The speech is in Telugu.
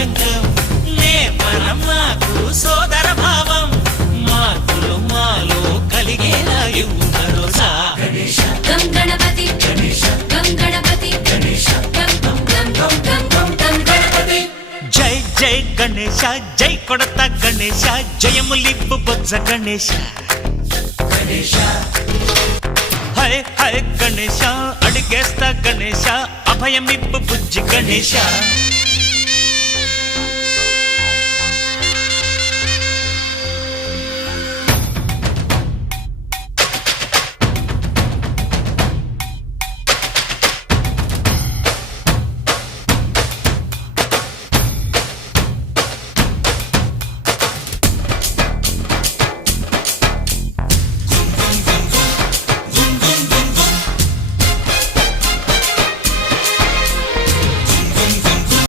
అంతరంగం నేపరం నాకు సోదర భావం మార్పులు మాలో కలిగేలా ఇవ్వు భరోసా గణేశ గం గణపతి గణేశ గం గణపతి గణేశ గం గం గం గం గం గం గణపతి జై జై గణేశ జై కొడత గణేశ జయములిబ్బు బొజ్జ గణేశ గణేశ హై హై గణేశ అడిగేస్తా గణేశ అభయమిబ్బు బుజ్జి గణేశ